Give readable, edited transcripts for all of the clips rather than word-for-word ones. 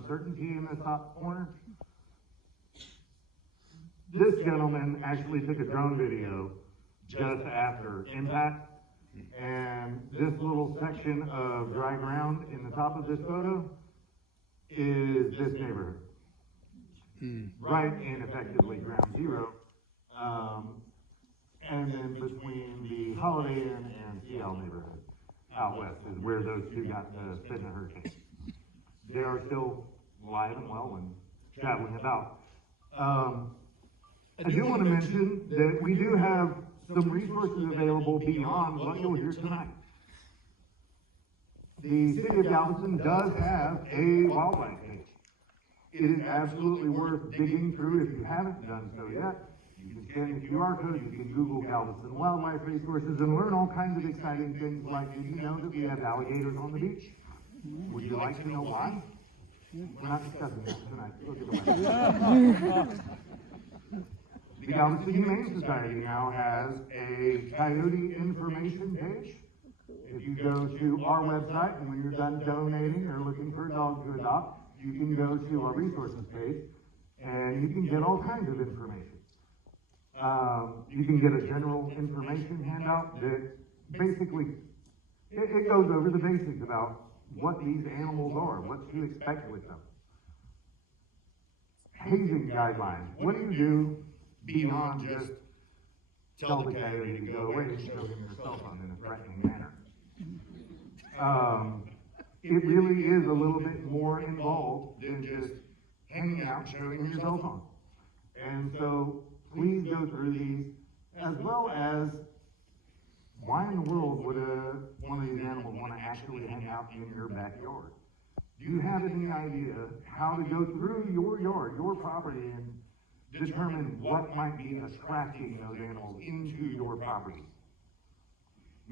uncertainty in the top corner. This gentleman actually took a drone video just after impact, and this little section of dry ground in the top of this photo is this neighborhood. Right in effectively ground zero. And then between the Holiday Inn and Seattle neighborhood out west is where those two got spit in a hurricane. They are still alive and well and traveling about. I do want to mention that we do have some resources available beyond what you'll hear tonight. The city of Galveston does have a wildlife page. It is absolutely worth digging through if you haven't done so yet. You can scan the QR code, you can Google Galveston Wildlife Resources and learn all kinds of exciting things like, did you know that we have alligators on the beach? Would you like to know why? We're not discussing that tonight. Look at the way. The Galveston Humane Society now has a coyote information page. If you go to our website and when you're done donating or looking for a dog to adopt, you can go to our resources page and you can get all kinds of information. You can get a general information handout that basically, it goes over the basics about what these animals are, what to expect with them. Hazing guidelines. What do you do beyond just tell the coyote to go away and show him your cell phone in a threatening manner? It really is a little bit more involved than just hanging out showing him your cell phone. And so please go through these, as well as why in the world would one of these animals want to actually hang out in your backyard? Do you have any idea how to go through your yard, your property, and determine what might be attracting those animals into your property?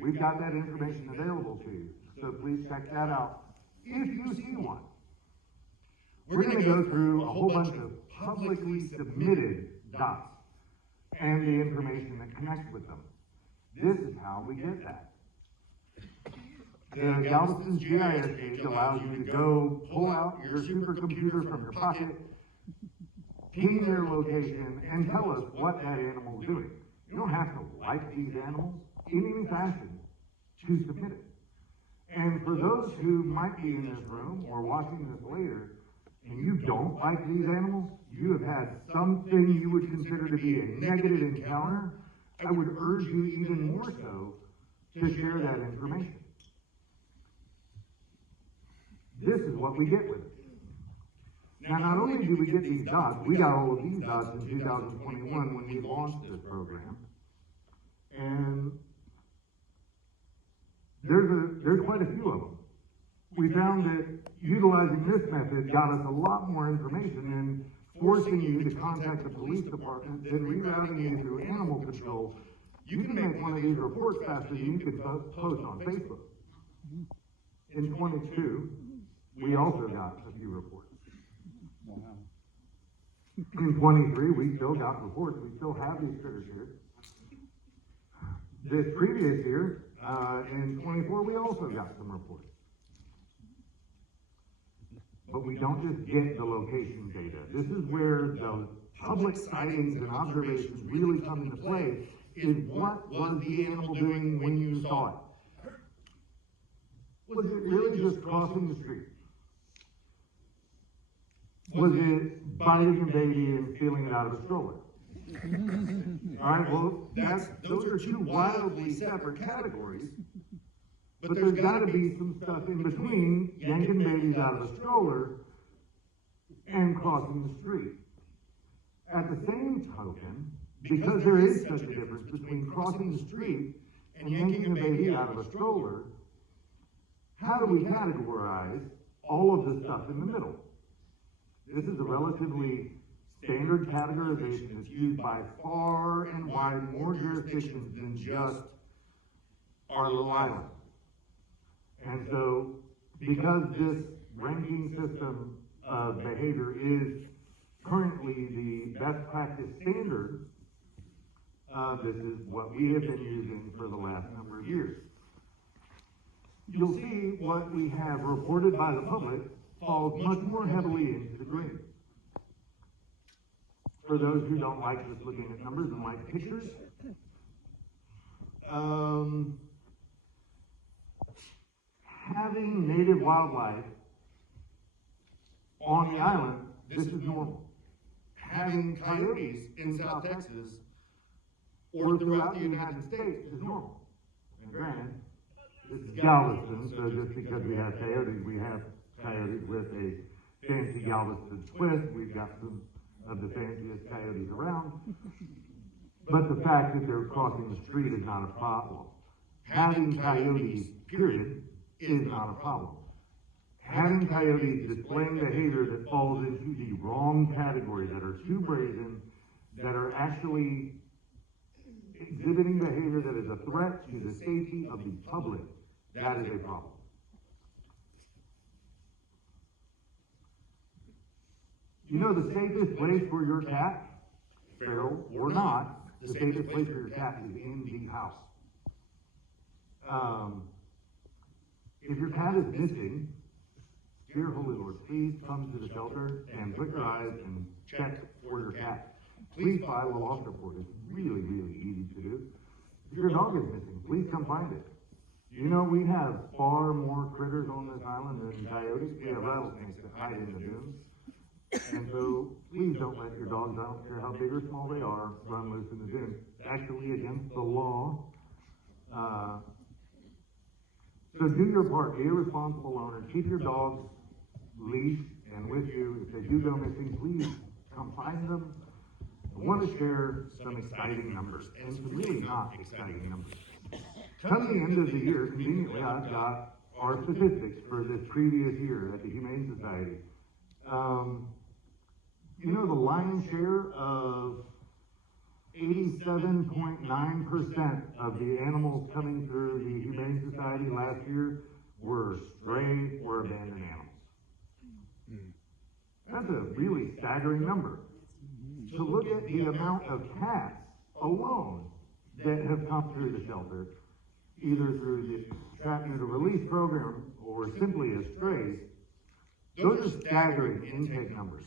We've got that information available to you, so please check that out if you see one. We're going to go through a whole bunch of publicly submitted dots and the information that connects with them. This is how we get that. The Galveston's GIS page allows you to go pull out your supercomputer from your pocket, ping their location, and tell us what that animal is doing. You don't have to like these animals in any fashion to submit it. And for those who might be in this room or watching this later, and you don't like these animals, you have had something you would consider to be a negative encounter, I would urge you even more so to share that information. This is what we get with it. Now, not only do we get these dots, we got all of these dots in 2021 when we launched this program. And there's quite a few of them. We found that utilizing this method got us a lot more information than forcing you to contact the police department, then rerouting you through animal control. You can make one of these reports faster than you can post on Facebook. In 22, we also got a few reports. In 23, we still got reports. We still have these critters here. This previous year, in 24, we also got some reports. But we don't just get the location data. This is where the public sightings and observations really come into play, is what was the animal doing when you saw it? Was it really just crossing the street? Was it biting a baby and stealing it out of a stroller? All right, well, those are two wildly separate categories, but there's got to be some stuff in between yanking babies out of a stroller and crossing the street. At the same token, because there is such a difference between crossing the street and yanking a baby out of a stroller, how do we categorize all of the stuff in the middle? This is a relatively standard categorization that's used by far and wide more jurisdictions than just our little island. And so, because this ranking system of behavior is currently the best practice standard, this is what we have been using for the last number of years. You'll see what we have reported by the public falls much more heavily into the green. For those who don't like just looking at numbers and like pictures, having native wildlife on the island, this is normal. Having coyotes in South Texas or throughout the United States is normal. And granted, this is Galveston, so just because we have coyotes with a fancy Galveston twist. We've got some of the fanciest coyotes around. But the fact that they're crossing the street is not a problem. Having coyotes, period, is not a problem. Having coyotes displaying behavior that falls into the wrong category, that are too brazen, that are actually exhibiting behavior that is a threat to the safety of the public, that is a problem. You know the safest place for your cat, feral or not, the safest place for your cat is in the house. If your cat is missing, dear Holy Lord, please come to the shelter and put your eyes and check for your cat. Please file a loss report. It's really, really easy to do. If your dog is missing, please come find it. You know, we have far more critters on this island than coyotes. We have rattlesnakes that hide in the dunes. And so, please don't let your dogs, I don't care how big or small they are, run loose in the dunes. It's actually against the law. So do your part. Be a responsible owner. Keep your dogs leashed and with you. If they do go missing, please come find them. I want to share some exciting numbers, and some really not exciting numbers. Come the end of the year, conveniently, I've got our statistics for this previous year at the Humane Society. You know, the lion's share of 87.9% of the animals coming through the Humane Society last year were stray or abandoned animals. That's a really staggering number. To look at the amount of cats alone that have come through the shelter, either through the trap neuter release program or simply as strays, those are staggering intake numbers.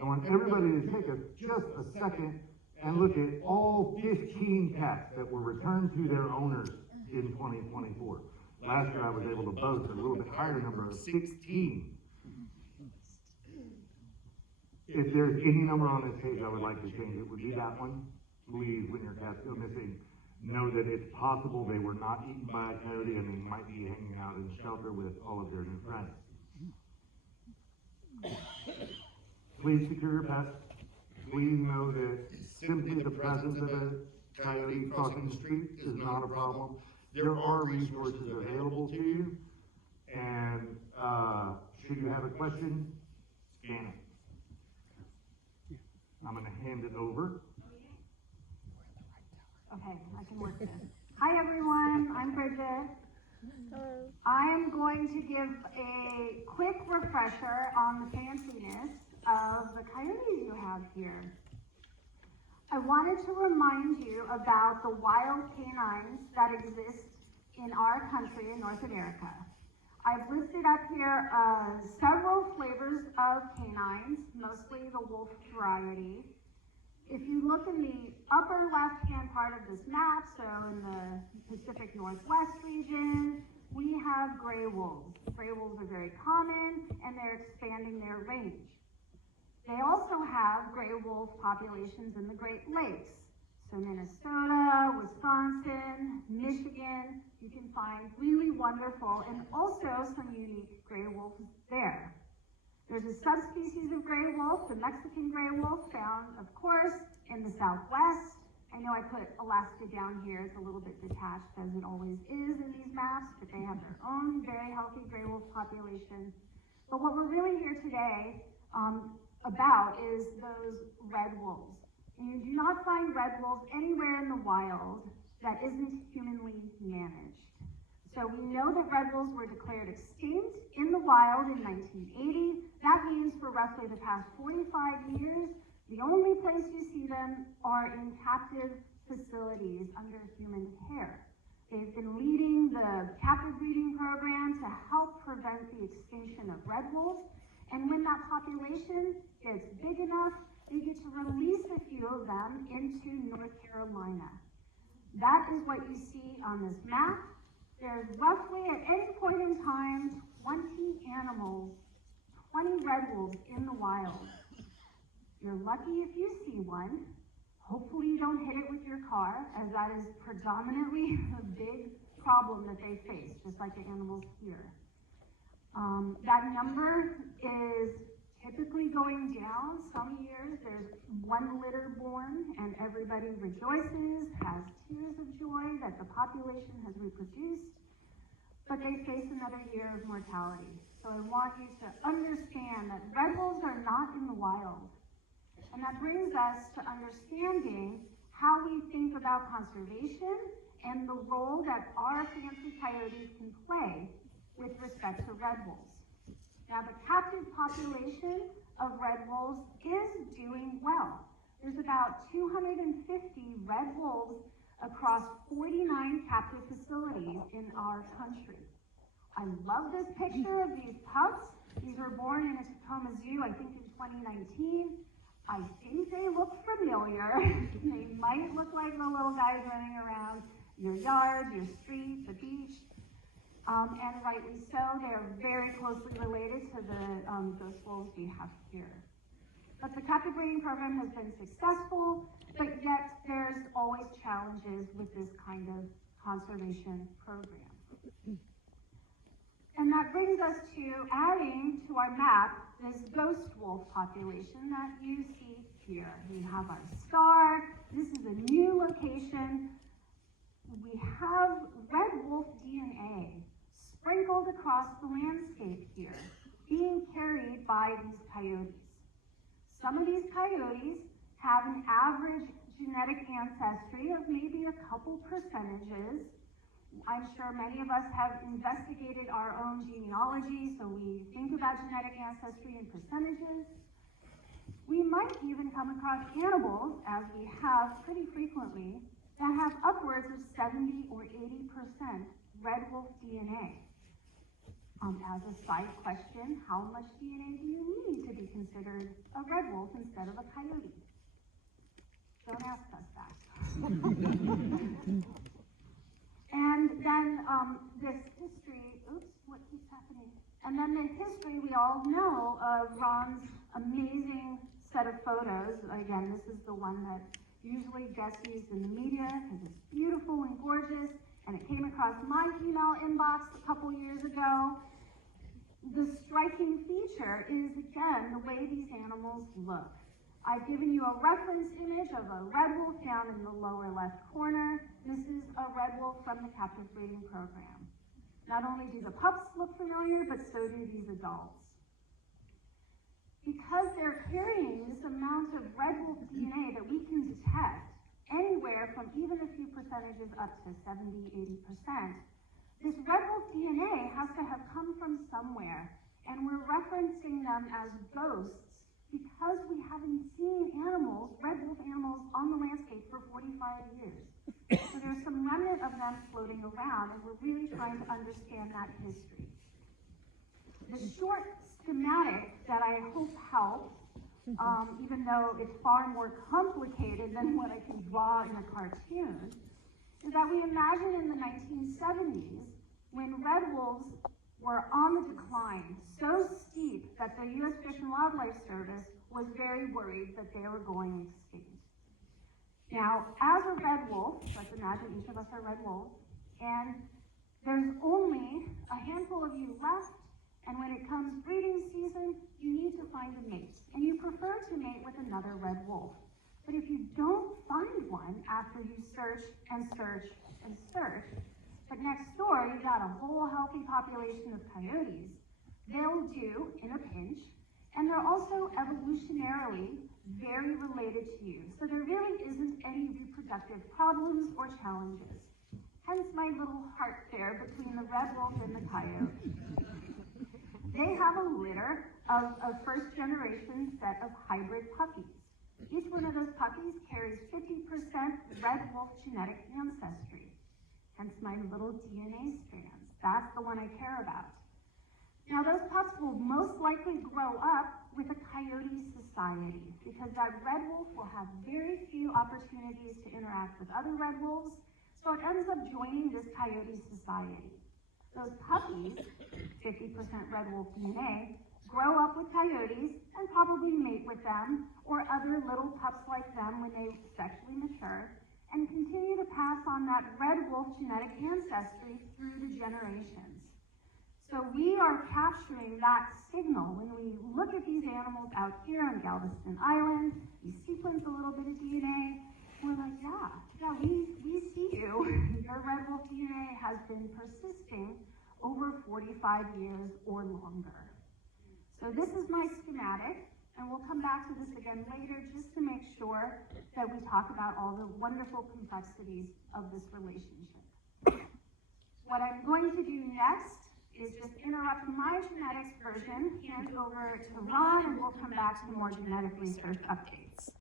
I want everybody to take just a second and look at all 15 cats that were returned to their owners in 2024. Last year I was able to boast a little bit higher number of 16. If there's any number on this page I would like to change, it would be that one. Please, when your cats go missing, know that it's possible they were not eaten by a coyote and they might be hanging out in the shelter with all of their new friends. Please secure your pets. Please know that simply the presence of a coyote crossing the street is not a problem. There are resources available to you, and should you have a question, scan it. I'm going to hand it over. Okay, I can work this. Hi everyone, I'm Bridget. Hello. I'm going to give a quick refresher on the fanciness of the coyotes you have here. I wanted to remind you about the wild canines that exist in our country in North America. I've listed up here several flavors of canines, mostly the wolf variety. If you look in the upper left-hand part of this map, so in the Pacific Northwest region, we have gray wolves. Gray wolves are very common, and they're expanding their range. They also have gray wolf populations in the Great Lakes. So Minnesota, Wisconsin, Michigan, you can find really wonderful and also some unique gray wolves there. There's a subspecies of gray wolf, the Mexican gray wolf, found, of course, in the Southwest. I know I put Alaska down here. It's a little bit detached, as it always is in these maps, but they have their own very healthy gray wolf population. But what we're really here today about is those red wolves. And you do not find red wolves anywhere in the wild that isn't humanly managed. So we know that red wolves were declared extinct in the wild in 1980. That means for roughly the past 45 years, the only place you see them are in captive facilities under human care. They've been leading the captive breeding program to help prevent the extinction of red wolves, And when that population gets big enough, they get to release a few of them into North Carolina. That is what you see on this map. There's roughly at any point in time 20 animals, 20 red wolves in the wild. You're lucky if you see one. Hopefully you don't hit it with your car, as that is predominantly a big problem that they face, just like the animals here. That number is typically going down. Some years there's one litter born and everybody rejoices, has tears of joy that the population has reproduced, but they face another year of mortality. So I want you to understand that red wolves are not in the wild. And that brings us to understanding how we think about conservation and the role that our fancy coyotes can play with respect to red wolves. Now, the captive population of red wolves is doing well. There's about 250 red wolves across 49 captive facilities in our country. I love this picture of these pups. These were born in a Tacoma Zoo, I think in 2019. I think they look familiar. They might look like the little guys running around your yard, your street, the beach. And rightly so, they're very closely related to the ghost wolves we have here. But the captive breeding program has been successful, but yet there's always challenges with this kind of conservation program. And that brings us to adding to our map this ghost wolf population that you see here. We have our star. This is a new location. We have red wolf DNA sprinkled across the landscape here, being carried by these coyotes. Some of these coyotes have an average genetic ancestry of maybe a couple percentages. I'm sure many of us have investigated our own genealogy, so we think about genetic ancestry in percentages. We might even come across animals, as we have pretty frequently, that have upwards of 70 or 80% red wolf DNA. As a side question, how much DNA do you need to be considered a red wolf instead of a coyote? Don't ask us that. And then this history, oops, what keeps happening? And then the history we all know of Ron's amazing set of photos. Again, this is the one that usually gets used in the media because it's beautiful and gorgeous, and it came across my email inbox a couple years ago. The striking feature is, again, the way these animals look. I've given you a reference image of a red wolf down in the lower left corner. This is a red wolf from the captive breeding program. Not only do the pups look familiar, but so do these adults. Because they're carrying this amount of red wolf DNA that we can detect, anywhere from even a few percentages up to 70, 80%, this red wolf DNA has to have come from somewhere, and we're referencing them as ghosts because we haven't seen animals, red wolf animals, on the landscape for 45 years. So there's some remnant of them floating around, and we're really trying to understand that history. The short schematic that I hope helps, even though it's far more complicated than what I can draw in a cartoon, is that we imagine in the 1970s, when red wolves were on the decline, so steep that the U.S. Fish and Wildlife Service was very worried that they were going extinct. Now, as a red wolf, let's imagine each of us are red wolves, and there's only a handful of you left, and when it comes breeding season, you need to find a mate, and you prefer to mate with another red wolf. But if you don't find one after you search and search and search, but next door you've got a whole healthy population of coyotes, they'll do in a pinch, and they're also evolutionarily very related to you. So there really isn't any reproductive problems or challenges. Hence my little heart there between the red wolf and the coyote. They have a litter of a first-generation set of hybrid puppies. Each one of those puppies carries 50% red wolf genetic ancestry. Hence my little DNA strands. That's the one I care about. Now, those pups will most likely grow up with a coyote society because that red wolf will have very few opportunities to interact with other red wolves, so it ends up joining this coyote society. Those puppies, 50% red wolf DNA, grow up with coyotes and probably mate with them or other little pups like them when they sexually mature and continue to pass on that red wolf genetic ancestry through the generations. So we are capturing that signal when we look at these animals out here on Galveston Island. We sequence a little bit of DNA. We're like, yeah, we see you. Your red wolf DNA has been persisting over 45 years or longer. So this is my schematic, and we'll come back to this again later just to make sure that we talk about all the wonderful complexities of this relationship. What I'm going to do next is just interrupt my genetics version, hand over to Ron, and we'll come back to more genetic research updates.